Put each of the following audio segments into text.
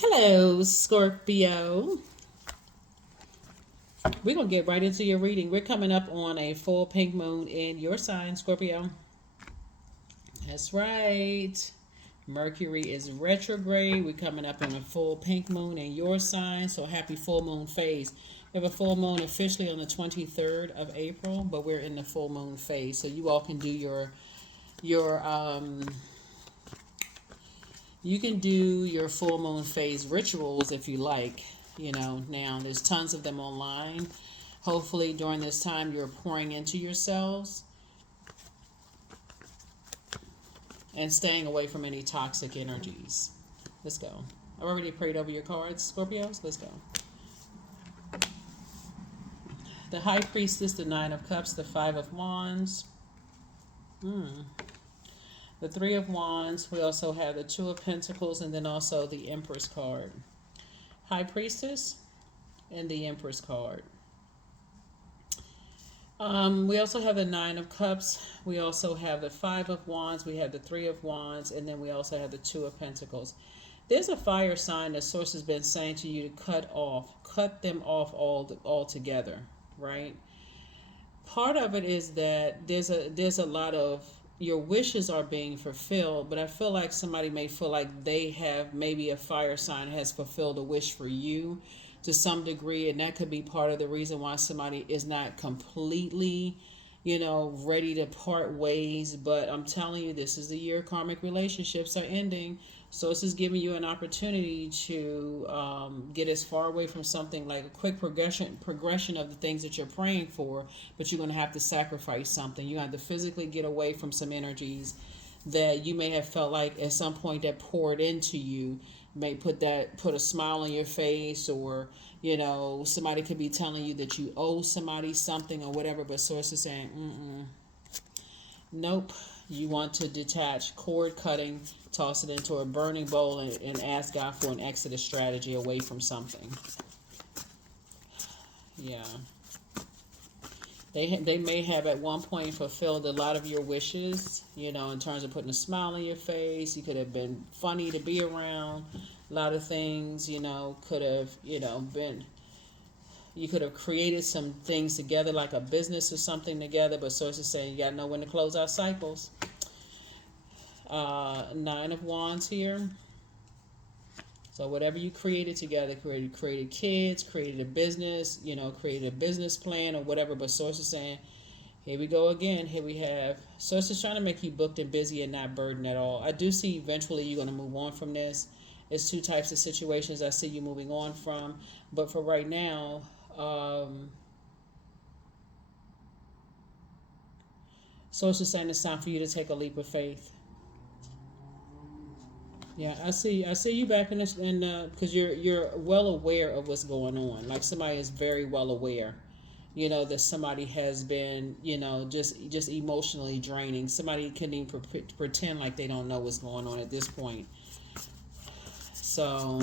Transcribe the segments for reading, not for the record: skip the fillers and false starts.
Hello, Scorpio. We're going to get right into your reading. We're coming up on a full pink moon in your sign, Scorpio. That's right. Mercury is retrograde. We're coming up on a full pink moon in your sign. So happy full moon phase. We have a full moon officially on the 23rd of April, but we're in the full moon phase. So you all can do your you can do your full moon phase rituals if you like. Now there's tons of them online. Hopefully, during this time, you're pouring into yourselves and staying away from any toxic energies. Let's go. I already prayed over your cards, Scorpios. Let's go. The High Priestess, the Nine of Cups, the Five of Wands. The Three of Wands. We also have the Two of Pentacles and then also the Empress card. High Priestess and the Empress card. We also have the Nine of Cups. We also have the Five of Wands. We have the Three of Wands. And then we also have the Two of Pentacles. There's a fire sign that Source has been saying to you to cut them off all together, right? Part of it is that there's a lot of your wishes are being fulfilled, but I feel like somebody may feel like they have maybe a fire sign has fulfilled a wish for you to some degree, and that could be part of the reason why somebody is not completely, ready to part ways. But I'm telling you, this is the year karmic relationships are ending. So this is giving you an opportunity to get as far away from something like a quick progression of the things that you're praying for, but you're going to have to sacrifice something. You have to physically get away from some energies that you may have felt like at some point that poured into you, may put a smile on your face, or somebody could be telling you that you owe somebody something or whatever, but Source is saying nope. You want to detach, cord cutting, toss it into a burning bowl, and ask God for an exodus strategy away from something. Yeah. They may have at one point fulfilled a lot of your wishes, in terms of putting a smile on your face. You could have been funny to be around. A lot of things, could have, been, you could have created some things together, like a business or something together, but Source is saying you got to know when to close out cycles. Nine of Wands here. So whatever you created together, created kids, created a business, created a business plan or whatever, but Source is saying, here we go again. Here we have, Source is trying to make you booked and busy and not burdened at all. I do see eventually you're going to move on from this. It's two types of situations I see you moving on from. But for right now, Source is saying it's time for you to take a leap of faith. Yeah, I see you back in this, because you're well aware of what's going on. Like somebody is very well aware, that somebody has been, just emotionally draining. Somebody couldn't even pretend like they don't know what's going on at this point. So,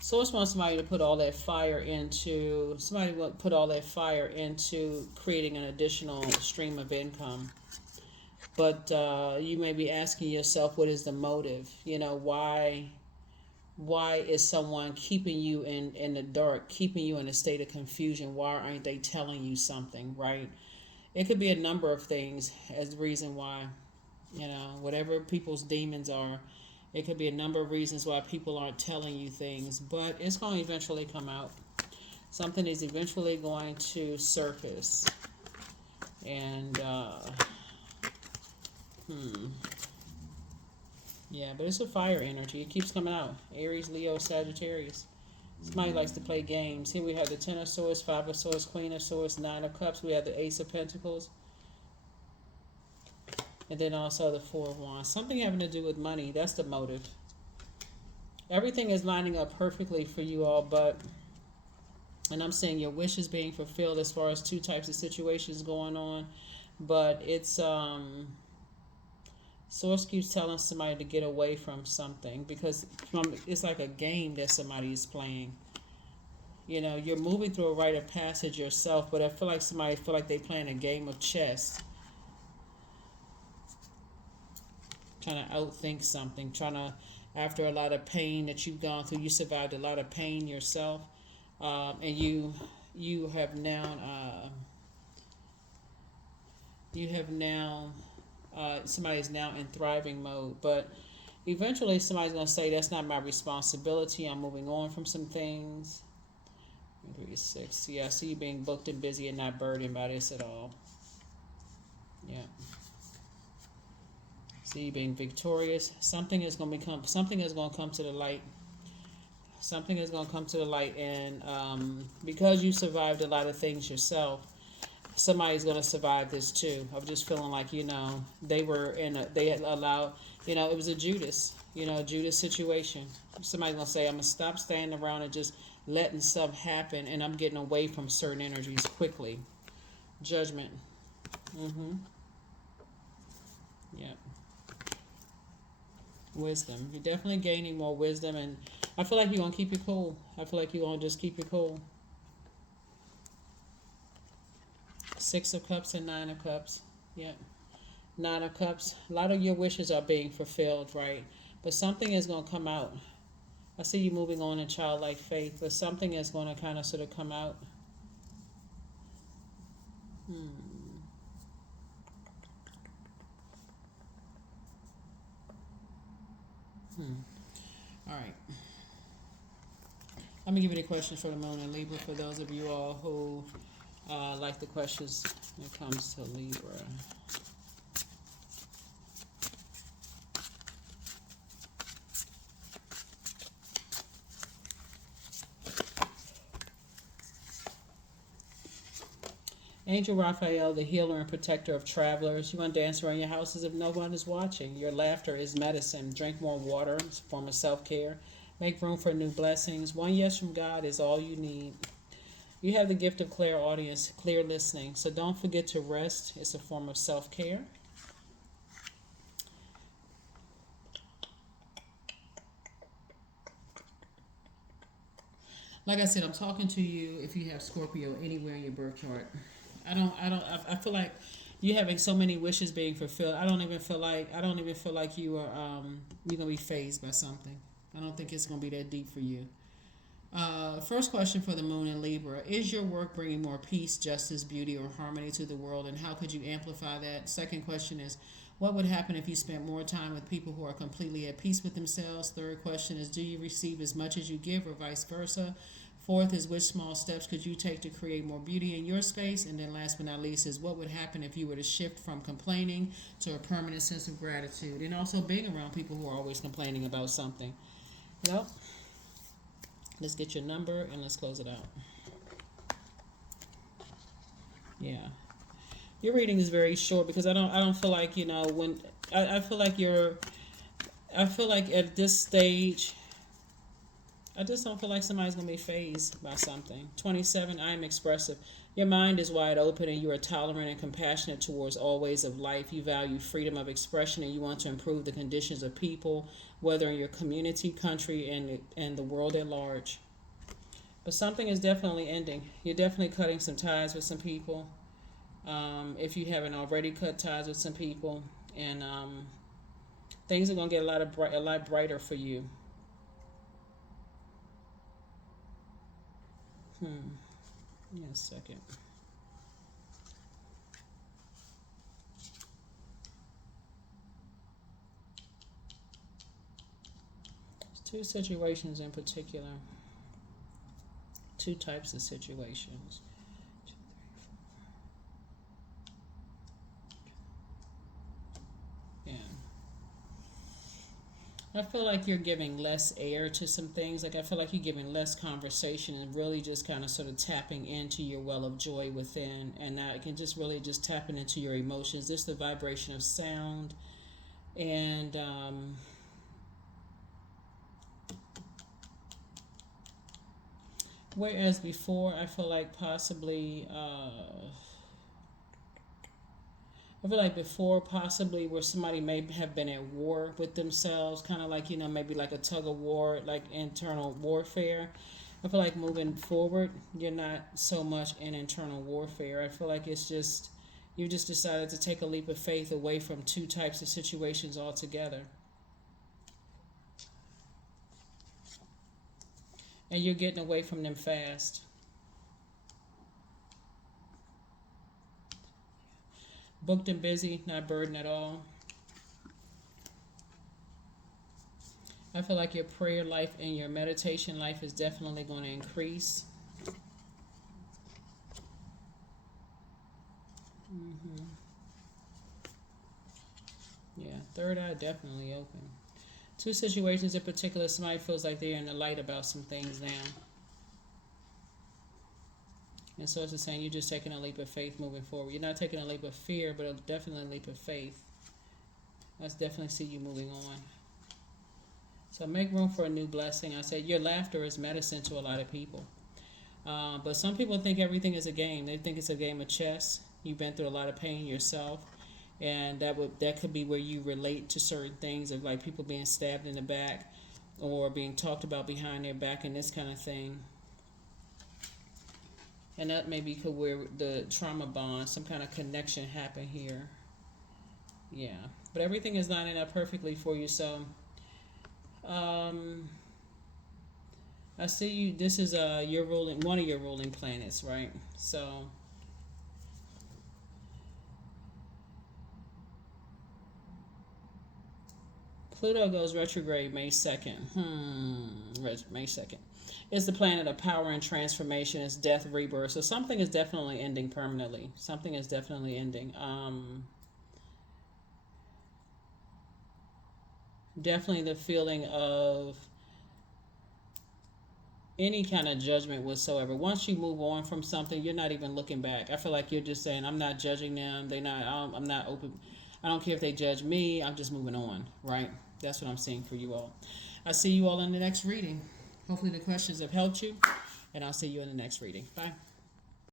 Source wants somebody to put all that fire into, creating an additional stream of income. But you may be asking yourself, what is the motive? Why is someone keeping you in the dark, keeping you in a state of confusion? Why aren't they telling you something, right? It could be a number of things as the reason why, whatever people's demons are. It could be a number of reasons why people aren't telling you things, but it's going to eventually come out. Something is eventually going to surface. And, yeah, but it's a fire energy. It keeps coming out. Aries, Leo, Sagittarius. Somebody likes to play games. Here we have the Ten of Swords, Five of Swords, Queen of Swords, Nine of Cups. We have the Ace of Pentacles. And then also the Four of Wands. Something having to do with money. That's the motive. Everything is lining up perfectly for you all, and I'm saying your wish is being fulfilled as far as two types of situations going on. But it's, Source keeps telling somebody to get away from something, because it's like a game that somebody is playing. You're moving through a rite of passage yourself, but I feel like somebody feel like they playing a game of chess, trying to outthink something, trying to, after a lot of pain that you've gone through, you survived a lot of pain yourself, and you have now somebody's now in thriving mode, but eventually somebody's going to say that's not my responsibility, I'm moving on from some things. 3 6, yeah, I see you being booked and busy and not burdened by this at all. Yeah, see you being victorious. Something is going to come to the light. Something is going to come to the light, and because you survived a lot of things yourself, somebody's going to survive this too. I'm just feeling like, they had allowed, it was a Judas situation. Somebody's going to say, I'm going to stop standing around and just letting stuff happen, and I'm getting away from certain energies quickly. Judgment. Yep. Wisdom. You're definitely gaining more wisdom, and I feel like you're going to keep your cool. I feel like you're going to just keep your cool. 6 of Cups and 9 of Cups. Yep. 9 of Cups. A lot of your wishes are being fulfilled, right? But something is going to come out. I see you moving on in childlike faith, but something is going to kind of sort of come out. All right. I'm going to give you the questions for the Moon and Libra for those of you all who like the questions when it comes to Libra. Angel Raphael, the healer and protector of travelers. You want to dance around your house as if no one is watching. Your laughter is medicine. Drink more water. It's a form of self-care. Make room for new blessings. One yes from God is all you need. You have the gift of clairaudience, clear listening. So don't forget to rest. It's a form of self-care. Like I said, I'm talking to you if you have Scorpio anywhere in your birth chart. I feel like you having so many wishes being fulfilled. I don't even feel like you are you're gonna be phased by something. I don't think it's gonna be that deep for you. First question for the Moon in Libra: is your work bringing more peace, justice, beauty, or harmony to the world, and how could you amplify that? Second question is: what would happen if you spent more time with people who are completely at peace with themselves? Third question is: do you receive as much as you give, or vice versa? Fourth is: which small steps could you take to create more beauty in your space? And then last but not least is: what would happen if you were to shift from complaining to a permanent sense of gratitude? And also being around people who are always complaining about something. Well, let's get your number and let's close it out. Yeah. Your reading is very short because I don't feel like, when I feel like at this stage, I just don't feel like somebody's going to be phased by something. 27, I am expressive. Your mind is wide open and you are tolerant and compassionate towards all ways of life. You value freedom of expression and you want to improve the conditions of people, whether in your community, country, and the world at large. But something is definitely ending. You're definitely cutting some ties with some people. If you haven't already cut ties with some people. And things are going to get a lot brighter for you. Give me a second. There's two situations in particular. Two types of situations. Yeah. I feel like you're giving less air to some things. Like I feel like you're giving less conversation and really just kind of sort of tapping into your well of joy within. And now it can just really just tapping into your emotions. This is the vibration of sound. And whereas before I feel like possibly where somebody may have been at war with themselves, kind of like, maybe like a tug of war, like internal warfare. I feel like moving forward, you're not so much in internal warfare. I feel like it's just, you just decided to take a leap of faith away from two types of situations altogether. And you're getting away from them fast. Booked and busy, not burdened at all. I feel like your prayer life and your meditation life is definitely going to increase. Yeah, third eye definitely open. Two situations in particular, somebody feels like they're in the light about some things now. And so it's just saying you're just taking a leap of faith moving forward. You're not taking a leap of fear, but definitely a leap of faith. Let's definitely see you moving on. So make room for a new blessing. I said your laughter is medicine to a lot of people. But some people think everything is a game. They think it's a game of chess. You've been through a lot of pain yourself. And that could be where you relate to certain things of like people being stabbed in the back or being talked about behind their back and this kind of thing. And that maybe could where the trauma bond, some kind of connection happen here. Yeah. But everything is lining up perfectly for you. So I see you. This is your ruling, one of your ruling planets, right? So Pluto goes retrograde May 2nd. May 2nd. It's the planet of power and transformation. It's death, rebirth. So something is definitely ending permanently. Something is definitely ending. Definitely the feeling of any kind of judgment whatsoever. Once you move on from something, you're not even looking back. I feel like you're just saying, I'm not judging them. I'm not open. I don't care if they judge me. I'm just moving on, right? That's what I'm seeing for you all. I'll see you all in the next reading. Hopefully the questions have helped you, and I'll see you in the next reading. Bye.